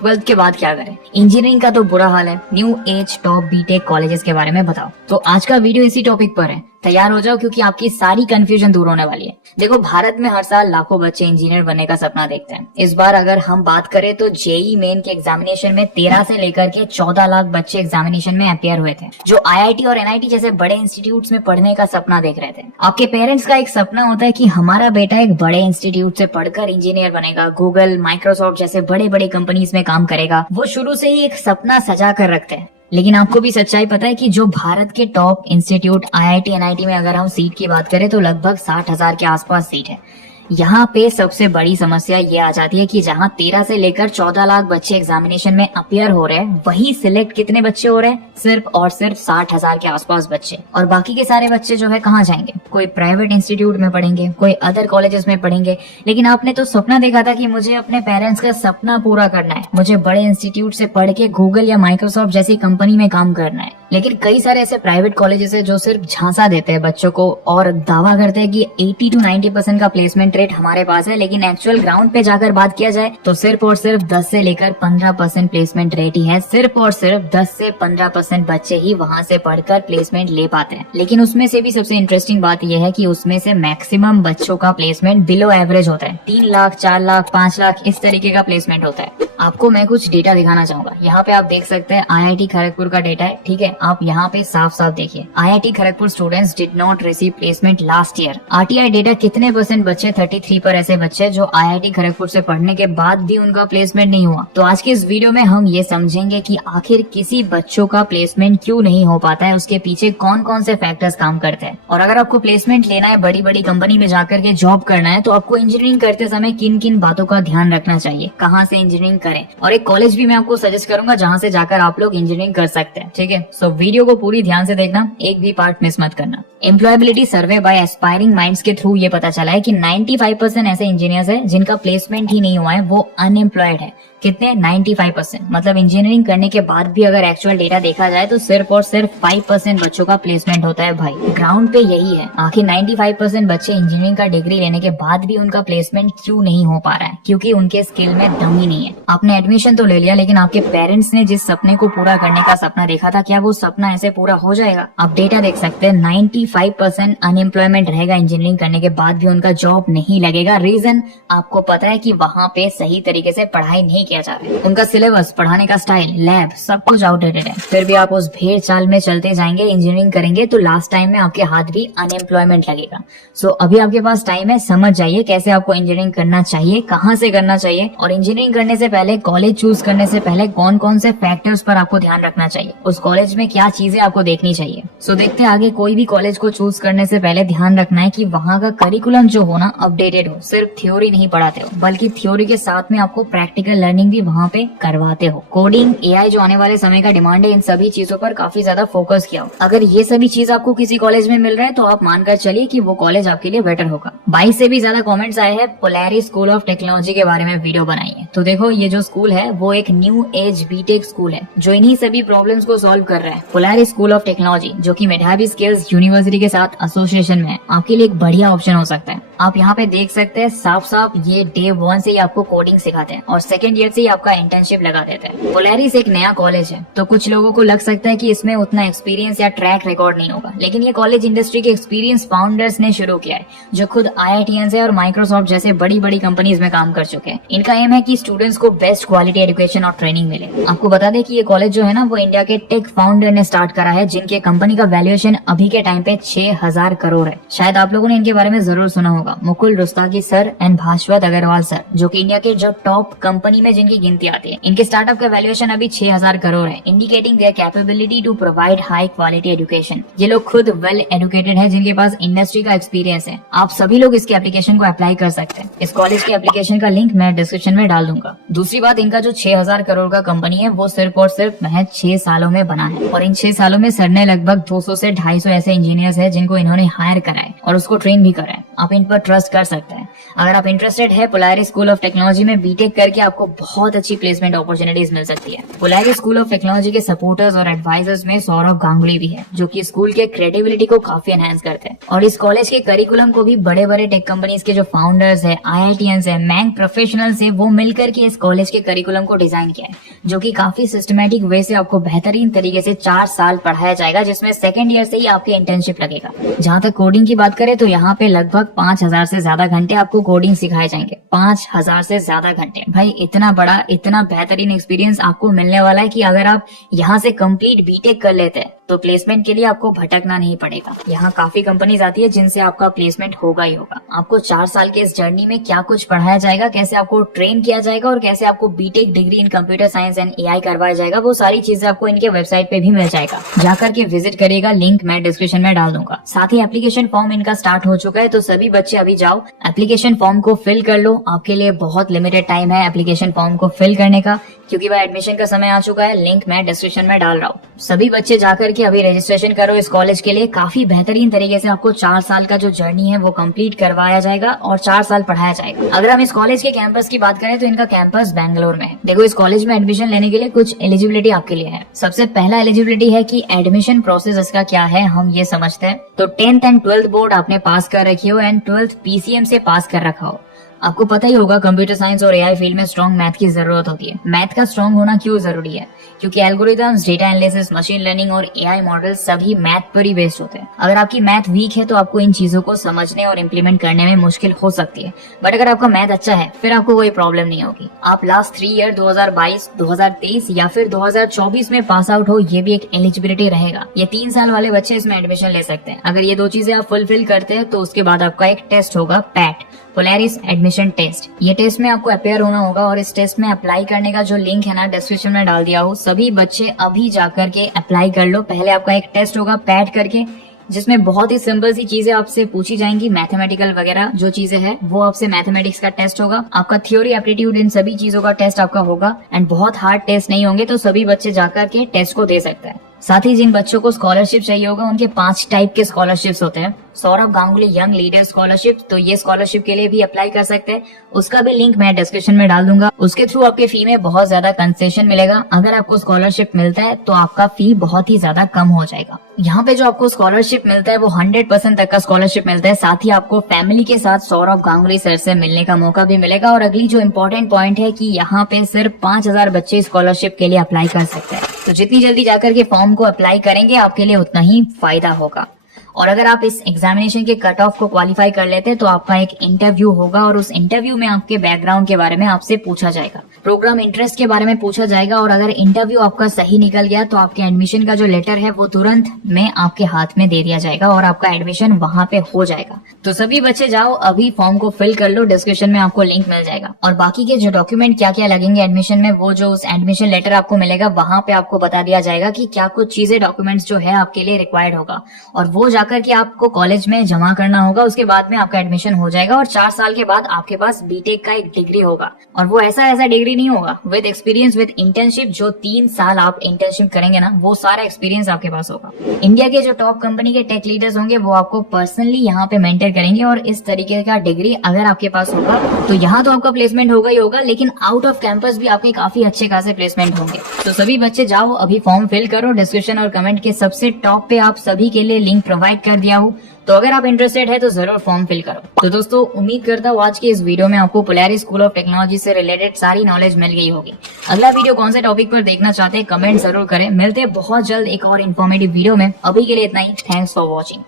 12th के बाद क्या करें? इंजीनियरिंग का तो बुरा हाल है। New age top BTech colleges के बारे में बताओ। तो आज का वीडियो इसी टॉपिक पर है। तैयार हो जाओ क्योंकि आपकी सारी कंफ्यूजन दूर होने वाली है। देखो, भारत में हर साल लाखों बच्चे इंजीनियर बनने का सपना देखते हैं। इस बार अगर हम बात करें तो जेईई मेन के एग्जामिनेशन में 13 से लेकर के 14 लाख बच्चे एग्जामिनेशन में अपियर हुए थे, जो आईआईटी और एनआईटी जैसे बड़े इंस्टीट्यूट्स में पढ़ने का सपना देख रहे थे। आपके पेरेंट्स का एक सपना होता है कि हमारा बेटा एक बड़े इंस्टीट्यूट से पढ़कर इंजीनियर बनेगा, गूगल, माइक्रोसॉफ्ट जैसे बड़े बड़े कंपनीज में काम करेगा। वो शुरू से ही एक सपना सजा कर रखते हैं। लेकिन आपको भी सच्चाई पता है कि जो भारत के टॉप इंस्टीट्यूट आईआईटी एनआईटी में अगर हम सीट की बात करें तो लगभग 60,000 के आसपास सीट है। यहाँ पे सबसे बड़ी समस्या ये आ जाती है कि जहाँ 13 से लेकर 14 लाख बच्चे एग्जामिनेशन में अपियर हो रहे हैं, वही सिलेक्ट कितने बच्चे हो रहे हैं? सिर्फ और सिर्फ 60,000 के आसपास बच्चे। और बाकी के सारे बच्चे जो है कहाँ जाएंगे? कोई प्राइवेट इंस्टीट्यूट में पढ़ेंगे, कोई अदर कॉलेजेस में पढ़ेंगे। लेकिन आपने तो सपना देखा था कि मुझे अपने पेरेंट्स का सपना पूरा करना है, मुझे बड़े इंस्टीट्यूट से पढ़ के गूगल या माइक्रोसॉफ्ट जैसी कंपनी में काम करना है। लेकिन कई सारे ऐसे प्राइवेट कॉलेजेस है जो सिर्फ झांसा देते हैं बच्चों को और दावा करते हैं कि 80 to 90% का प्लेसमेंट रेट हमारे पास है। लेकिन एक्चुअल ग्राउंड पे जाकर बात किया जाए तो सिर्फ और सिर्फ 10 से लेकर 15% प्लेसमेंट रेट ही है। सिर्फ और सिर्फ 10 से 15% बच्चे ही वहाँ से पढ़कर प्लेसमेंट ले पाते हैं। लेकिन उसमें से भी सबसे इंटरेस्टिंग बात यह है कि उसमें से मैक्सिमम बच्चों का प्लेसमेंट बिलो एवरेज होता है। 3 लाख, 4 लाख, 5 लाख इस तरीके का प्लेसमेंट होता है। आपको मैं कुछ डेटा दिखाना चाहूंगा। यहाँ पे आप देख सकते हैं आईआईटी खड़गपुर का डेटा है, ठीक है। आप यहाँ पे साफ साफ देखिए, IIT Kharagpur students did not receive placement last year. RTI data कितने % बच्चे? 33 पर ऐसे बच्चे जो आईआईटी खड़गपुर से पढ़ने के बाद भी उनका प्लेसमेंट नहीं हुआ। तो आज के इस वीडियो में हम ये समझेंगे कि आखिर किसी बच्चों का प्लेसमेंट क्यों नहीं हो पाता है, उसके पीछे कौन कौन से फैक्टर्स काम करते हैं। और अगर आपको प्लेसमेंट लेना है, बड़ी बड़ी कंपनी में जाकर के जॉब करना है, तो आपको इंजीनियरिंग करते समय किन किन बातों का ध्यान रखना चाहिए, कहाँ से इंजीनियरिंग करें, और एक कॉलेज भी मैं आपको सजेस्ट करूंगा जहाँ से जाकर आप लोग इंजीनियरिंग कर सकते हैं, ठीक है। सो वीडियो को पूरी ध्यान से देखना, एक भी पार्ट मिस मत करना। एम्प्लॉयबिलिटी सर्वे बाय एस्पायरिंग माइंड्स के थ्रू ये पता चला है कि 95% ऐसे इंजीनियर्स हैं जिनका प्लेसमेंट ही नहीं हुआ है, वो अनएम्प्लॉयड है। कितने? 95%। मतलब इंजीनियरिंग करने के बाद भी अगर एक्चुअल डेटा देखा जाए तो सिर्फ और सिर्फ 5% बच्चों का प्लेसमेंट होता है। भाई, ग्राउंड पे यही है। आखिर 95% बच्चे इंजीनियरिंग का डिग्री लेने के बाद भी उनका प्लेसमेंट क्यों नहीं हो पा रहा है? क्योंकि उनके स्किल में दम ही नहीं है। आपने एडमिशन तो ले लिया, लेकिन आपके पेरेंट्स ने जिस सपने को पूरा करने का सपना देखा था, क्या वो सपना ऐसे पूरा हो जाएगा? आप डेटा देख सकते हैं, 95% अनएम्प्लॉयमेंट रहेगा इंजीनियरिंग करने के बाद भी उनका जॉब नहीं लगेगा। रीजन आपको पता है कि वहाँ पे सही तरीके से पढ़ाई नहीं किया जा रहा है। उनका सिलेबस, पढ़ाने का स्टाइल, लैब सब कुछ आउटडेटेड है। फिर भी आप उस भेड़ चाल में चलते जाएंगे, इंजीनियरिंग करेंगे तो लास्ट टाइम में आपके हाथ भी अनएम्प्लॉयमेंट लगेगा। सो अभी आपके पास टाइम है, समझ जाइए कैसे आपको इंजीनियरिंग करना चाहिए, कहाँ से करना चाहिए, और इंजीनियरिंग करने से पहले, कॉलेज चूज करने से पहले कौन कौन से फैक्टर्स पर आपको ध्यान रखना चाहिए, उस कॉलेज में क्या चीजें आपको देखनी चाहिए। सो देखते हैं आगे। कोई भी कॉलेज को चूज करने से पहले ध्यान रखना है कि वहाँ का करिकुलम जो हो ना, अपडेटेड हो। सिर्फ थ्योरी नहीं पढ़ाते हो, बल्कि थ्योरी के साथ में आपको प्रैक्टिकल लर्निंग भी वहाँ पे करवाते हो। कोडिंग, एआई जो आने वाले समय का डिमांड है, इन सभी चीजों पर काफी ज्यादा फोकस किया हो। अगर ये सभी चीज आपको किसी कॉलेज में मिल रहा है तो आप मानकर चलिए कि वो कॉलेज आपके लिए बेटर होगा। 22 से भी ज्यादा कमेंट्स आए हैं पोलैरिस स्कूल ऑफ टेक्नोलॉजी के बारे में वीडियो बनाई है। तो देखो, ये जो स्कूल है वो एक न्यू एज बीटेक स्कूल है जो इन्हीं सभी प्रॉब्लम्स को सॉल्व कर रहा है। पोलैरिस स्कूल ऑफ टेक्नोलॉजी, जो कि मेधावी स्किल्स यूनिवर्सिटी के साथ एसोसिएशन में है, आपके लिए एक बढ़िया ऑप्शन हो सकता है। आप यहाँ पे देख सकते हैं साफ साफ, ये डे 1 से ही आपको कोडिंग सिखाते हैं और सेकंड ईयर से ही आपका इंटर्नशिप लगा देते हैं। पोलैरिस एक नया कॉलेज है, तो कुछ लोगों को लग सकता है कि इसमें उतना एक्सपीरियंस या ट्रैक रिकॉर्ड नहीं होगा, लेकिन ये कॉलेज इंडस्ट्री के एक्सपीरियंस फाउंडर्स ने शुरू किया है, जो खुद आईआईटीएन और माइक्रोसॉफ्ट जैसे बड़ी बड़ी कंपनीज में काम कर चुके हैं। इनका एम है कि स्टूडेंट्स को बेस्ट क्वालिटी एजुकेशन और ट्रेनिंग मिले। आपको बता दें कि ये कॉलेज जो है ना, वो इंडिया के टेक फाउंडर ने स्टार्ट करा है, जिनके कंपनी का वैल्यूएशन अभी के टाइम पे 6,000 करोड़ है। शायद आप लोगों ने इनके बारे में जरूर सुना होगा, Mukul Rohatgi sir and Bhaswat Agarwal sir, जो कि इंडिया के जो टॉप कंपनी में जिनकी गिनती आती है। इनके स्टार्टअप का वैल्यूएशन अभी 6,000 करोड़ है, indicating their capability to provide high quality education. ये लोग खुद वेल एजुकेटेड है, जिनके पास इंडस्ट्री का एक्सपीरियंस है। आप सभी लोग इसके एप्लीकेशन को अप्लाई कर सकते हैं। इस कॉलेज के एप्लीकेशन का लिंक मैं डिस्क्रिप्शन में डाल दूंगा। दूसरी बात, इनका जो 6,000 करोड़ का कंपनी है वो सिर्फ और सिर्फ महज 6 सालों में बना है, और इन 6 सालों में सर ने लगभग 200 से 250 ऐसे इंजीनियर्स है जिनको इन्होंने हायर करा है और उसको ट्रेन भी करा है। आप इन पर ट्रस्ट कर सकते हैं। अगर आप इंटरेस्टेड है पोलैरिस स्कूल ऑफ टेक्नोलॉजी में बीटेक करके आपको बहुत अच्छी प्लेसमेंट अपॉर्चुनिटीज मिल सकती है। पोलैरिस स्कूल ऑफ टेक्नोलॉजी के सपोर्टर्स और एडवाइजर्स में सौरभ गांगुली भी है, जो कि स्कूल के क्रेडिबिलिटी को काफी एनहांस करते हैं। और इस कॉलेज के करिकुलम को भी बड़े बड़े टेक कंपनीज के जो फाउंडर्स है, IITians है, मैंग प्रोफेशनल्स है, वो मिलकर के इस कॉलेज के करिकुलम को डिजाइन किया है, जो कि काफी सिस्टमैटिक वे से आपको बेहतरीन तरीके से 4 साल पढ़ाया जाएगा, जिसमें सेकेंड ईयर से ही आपके इंटर्नशिप लगेगा। जहाँ तक कोडिंग की बात करें तो यहाँ पे लगभग 5000 से ज्यादा घंटे आपको कोडिंग सिखाए जाएंगे। 5000 से ज्यादा घंटे, भाई इतना बड़ा, इतना बेहतरीन एक्सपीरियंस आपको मिलने वाला है कि अगर आप यहाँ से कंप्लीट बीटेक कर लेते हैं तो प्लेसमेंट के लिए आपको भटकना नहीं पड़ेगा। यहाँ काफी कंपनीज आती है जिनसे आपका प्लेसमेंट होगा ही होगा। आपको 4 साल के इस जर्नी में क्या कुछ पढ़ाया जाएगा, कैसे आपको ट्रेन किया जाएगा और कैसे आपको BTech degree in computer science and AI करवाया जाएगा, वो सारी चीजें आपको इनके वेबसाइट पे भी मिल जाएगा। जाकर के विजिट करिएगा, लिंक मैं डिस्क्रिप्शन में डाल दूंगा। साथ ही एप्लीकेशन फॉर्म इनका स्टार्ट हो चुका है, तो सभी बच्चे अभी जाओ एप्लीकेशन फॉर्म को फिल कर लो। आपके लिए बहुत लिमिटेड टाइम है एप्लीकेशन फॉर्म को फिल करने का, क्योंकि वह एडमिशन का समय आ चुका है। लिंक मैं डिस्क्रिप्शन में डाल रहा हूँ। सभी बच्चे जाकर के अभी रजिस्ट्रेशन करो इस कॉलेज के लिए। काफी बेहतरीन तरीके से आपको 4 साल का जो जर्नी है वो कंप्लीट करवाया जाएगा और 4 साल पढ़ाया जाएगा। अगर हम इस कॉलेज के कैंपस की बात करें तो इनका कैंपस बैंगलोर में है। देखो, इस कॉलेज में एडमिशन लेने के लिए कुछ एलिजिबिलिटी आपके लिए है। सबसे पहला एलिजिबिलिटी है कि एडमिशन प्रोसेस इसका क्या है, हम ये समझते हैं। तो 10th एंड 12th बोर्ड आपने पास कर रखी हो एंड 12th PCM से पास कर रखा हो। आपको पता ही होगा कंप्यूटर साइंस और AI फील्ड में स्ट्रॉन्ग मैथ की जरूरत होती है। मैथ का स्ट्रॉन्ग होना क्यों जरूरी है? क्योंकि algorithms, data analysis, machine learning और AI मॉडल सभी मैथ पर ही बेस्ड होते हैं। अगर आपकी मैथ वीक है तो आपको इन चीजों को समझने और इम्प्लीमेंट करने में मुश्किल हो सकती है, बट अगर आपका मैथ अच्छा है फिर आपको कोई प्रॉब्लम नहीं होगी। आप लास्ट 3 ईयर 2022, 2023 या फिर 2024 में पास आउट हो, ये भी एक एलिजिबिलिटी रहेगा। ये 3 साल वाले बच्चे इसमें एडमिशन ले सकते हैं। अगर ये 2 चीजें आप फुलफिल करते हैं तो उसके बाद आपका एक टेस्ट होगा, पैट, पोलैरिस एडमिशन टेस्ट। ये टेस्ट में आपको अपेयर होना होगा और इस टेस्ट में अप्लाई करने का जो लिंक है ना, डिस्क्रिप्शन में डाल दिया हो। सभी बच्चे अभी जाकर के अप्लाई कर लो। पहले आपका एक टेस्ट होगा पैट करके, जिसमें बहुत ही सिंपल सी चीजें आपसे पूछी जाएंगी, मैथमेटिकल वगैरह जो चीजें हैं वो आपसे मैथमेटिक्स का टेस्ट होगा। आपका थ्योरी, एप्टीट्यूड, इन सभी चीजों का टेस्ट आपका होगा एंड बहुत हार्ड टेस्ट नहीं होंगे, तो सभी बच्चे जाकर के टेस्ट को दे सकते हैं। साथ ही जिन बच्चों को स्कॉलरशिप चाहिए होगा उनके 5 टाइप के स्कॉलरशिप्स होते हैं। Saurabh Ganguly young leader scholarship, तो ये स्कॉलरशिप के लिए भी अप्लाई कर सकते हैं। उसका भी लिंक मैं डिस्क्रिप्शन में डाल दूंगा। उसके थ्रू आपके फी में बहुत ज्यादा कंसेशन मिलेगा। अगर आपको स्कॉलरशिप मिलता है तो आपका फी बहुत ही ज्यादा कम हो जाएगा। यहाँ पे जो आपको स्कॉलरशिप मिलता है वो 100% तक का स्कॉलरशिप मिलता है। साथ ही आपको फैमिली के साथ सौरभ गांगुली सर से मिलने का मौका भी मिलेगा। और अगली जो इम्पोर्टेंट पॉइंट है कि यहाँ पे सिर्फ 5000 बच्चे स्कॉलरशिप के लिए अप्लाई कर सकते हैं। तो जितनी जल्दी जाकर के फॉर्म को अप्लाई करेंगे आपके लिए उतना ही फायदा होगा। और अगर आप इस एग्जामिनेशन के कट ऑफ को क्वालिफाई कर लेते हैं तो आपका एक इंटरव्यू होगा और उस इंटरव्यू में आपके बैकग्राउंड के बारे में आपसे पूछा जाएगा, प्रोग्राम इंटरेस्ट के बारे में पूछा जाएगा। और अगर इंटरव्यू आपका सही निकल गया तो आपके एडमिशन का जो लेटर है वो तुरंत में आपके हाथ में दे दिया जाएगा और आपका एडमिशन वहां पे हो जाएगा। तो सभी बच्चे जाओ अभी फॉर्म को फिल कर लो, डिस्क्रिप्शन में आपको लिंक मिल जाएगा। और बाकी के जो डॉक्यूमेंट क्या क्या लगेंगे एडमिशन में, वो जो उस एडमिशन लेटर आपको मिलेगा वहां पे आपको बता दिया जाएगा कि क्या कुछ चीजें, डॉक्यूमेंट्स जो है आपके लिए रिक्वायर्ड होगा और वो जाकर के आपको कॉलेज में जमा करना होगा। उसके बाद में आपका एडमिशन हो जाएगा और 4 साल के बाद आपके पास बीटेक का एक डिग्री होगा। और वो ऐसा डिग्री नहीं होगा, विद एक्सपीरियंस, विद इंटर्नशिप। जो 3 साल आप इंटर्नशिप करेंगे ना, वो सारा एक्सपीरियंस आपके पास होगा। इंडिया के जो टॉप कंपनी के टेक लीडर्स होंगे वो आपको पर्सनली यहाँ पे मेंटर करेंगे। और इस तरीके का डिग्री अगर आपके पास होगा तो यहाँ तो आपका प्लेसमेंट होगा ही होगा, लेकिन आउट ऑफ कैंपस भी आपके काफी अच्छे खासे प्लेसमेंट होंगे। तो सभी बच्चे जाओ अभी फॉर्म फिल करो। डिस्क्रिप्शन और कमेंट के सबसे टॉप पे आप सभी के लिए लिंक प्रोवाइड कर दिया हूँ, तो अगर आप इंटरेस्टेड है तो जरूर फॉर्म फिल करो। तो दोस्तों, उम्मीद करता हूँ आज के इस वीडियो में आपको पोलैरिस स्कूल ऑफ टेक्नोलॉजी से रिलेटेड सारी नॉलेज मिल गई होगी। अगला वीडियो कौन से टॉपिक पर देखना चाहते हैं कमेंट जरूर करें। मिलते हैं बहुत जल्द एक और इन्फॉर्मेटिव वीडियो में। अभी के लिए इतना ही। Thanks for watching.